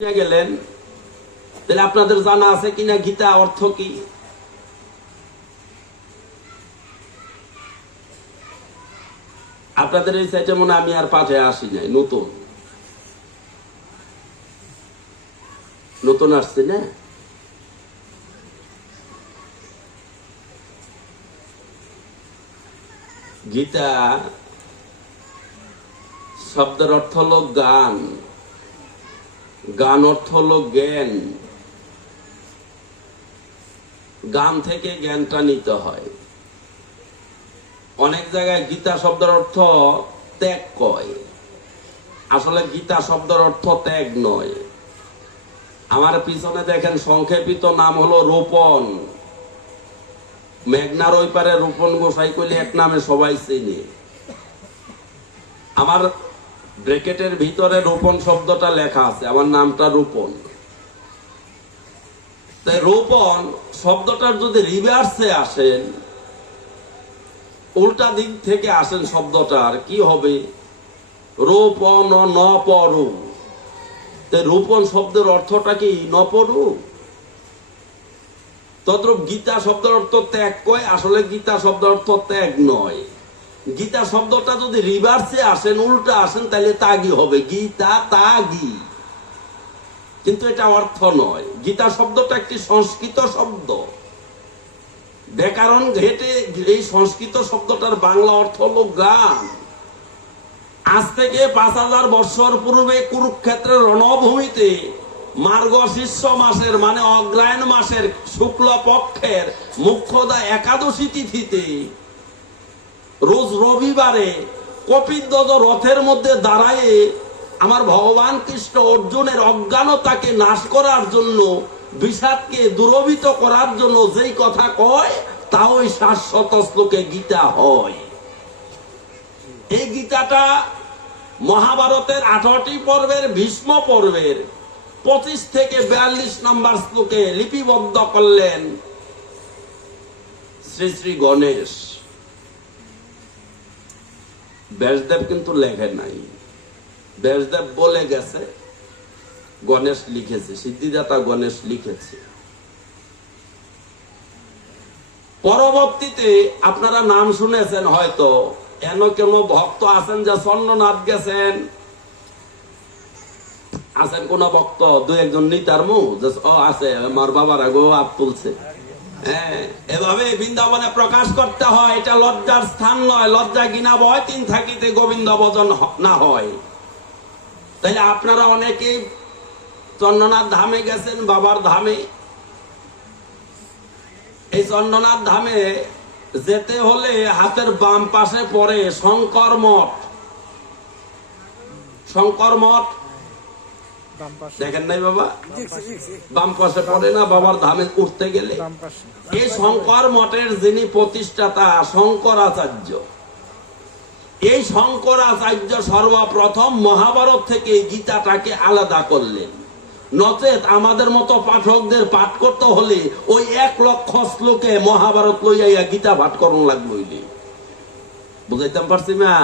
গেলেন, তাহলে আপনাদের জানা আছে কিনা গীতা অর্থ কি? আপনাদের এই সাইটে মনে আমি আর পাঠে আসি নাই, নতুন আসছে না? গীতা শব্দের অর্থ হলো গান, গান অর্থ হলো জ্ঞান, গান থেকে জ্ঞানটা নিতে হয়। অনেক জায়গায় গীতা শব্দের অর্থ ত্যাগ কয়, আসলে গীতা শব্দের অর্থ ত্যাগ নয়। আমার পিছনে দেখেন সংক্ষেপিত নাম হলো রোপণ। মেঘনার ওই পারে রোপণ গোসাই কইলে এক নামে সবাই চেনে। আমার ব্র্যাকেটের ভিতরে রোপণ শব্দটা লেখা আছে, আমার নামটা রোপণ। তাই রোপণ শব্দটার যদি রিভার্সে আসেন, উল্টা দিক থেকে আসেন, শব্দটার কি হবে? রোপণ নপরু। তাই রোপণ শব্দের অর্থটা কি? নপরু। তদ্রূপ গীতা শব্দের অর্থ ত্যাগ কয়, আসলে গীতা শব্দের অর্থ ত্যাগ নয়। গীতা শব্দটা যদি রিভার্সে আসেন, উল্টা আসেন, তাহলে তাগি হবে, গীতা তাগি। কিন্তু এটা অর্থ নয়। গীতা শব্দটা একটি সংস্কৃত শব্দ, ব্যাকরণ ঘেটে এই সংস্কৃত শব্দটার বাংলা অর্থ হলো গান। আজ থেকে 5000 বছর পূর্বে কুরুক্ষেত্রের রণভূমিতে মার্গশীর্ষ মাসের মানে অগ্রহায়ণ মাসের শুক্ল পক্ষের মুখ্যদা একাদশী তিথিতে রোজ রবিবারে কপিধ্বজ রথের মধ্যে দাঁড়ায়ে আমার ভগবান কৃষ্ণ অর্জুনের অজ্ঞানতাকে নাশ করার জন্য, বিষাদকে দূরভীত করার জন্য যেই কথা কয়, তা ওই শাশ্বত শ্লোকে গীতা হয়। এই গীতাটা মহাভারতের 18টি পর্বের ভীষ্ম পর্বের 25 থেকে 42 নম্বর শ্লোকে লিপিবদ্ধ করলেন শ্রী শ্রী গণেশ। ব্যাসদেব কিন্তু লেখে নাই, ব্যাসদেব বলে গেছে, গণেশ লিখেছে, সিদ্ধিদাতা গণেশ লিখেছে। পরবর্তীতে আপনারা নাম শুনেছেন হয়তো, এন কেন ভক্ত আছেন যে চন্দ্রনাথ গেছেন, আছেন কোন ভক্ত? দু একজন নিতার মু আছে, আমার বাবার আগেও আপ তুলছে। হ্যাঁ, এভাবে বৃন্দাবনে প্রকাশ করতে হয়। এটা লজ্জার স্থান নয়, লজ্জা গিনা বয় তিন থাকিতে গোবিন্দ ভজন না হয়। তাইলে আপনারা অনেকেই চন্দ্রনাথ ধামে গেছেন, বাবার ধামে। এই চন্দ্রনাথ ধামে যেতে হলে হাতের বাম পাশে পড়ে শঙ্কর মঠ। শঙ্কর মঠ দেখেন নাই বাবা? বাম পাশে পড়ে না বাবার ধামে উঠতে গেলে? এই শঙ্কর মঠের যিনি প্রতিষ্ঠাতা শঙ্করাচার্য, এই শঙ্করাচার্য সর্বপ্রথম মহাভারত থেকে গীতাটাকে আলাদা করলেন। নচেত আমাদের মতো পাঠকদের পাঠ করতে হলে ওই 1 লক্ষ শ্লোকে মহাভারত লইয়া গীতা পাঠ করুন লাগলো। বুঝাইতে পারছি না?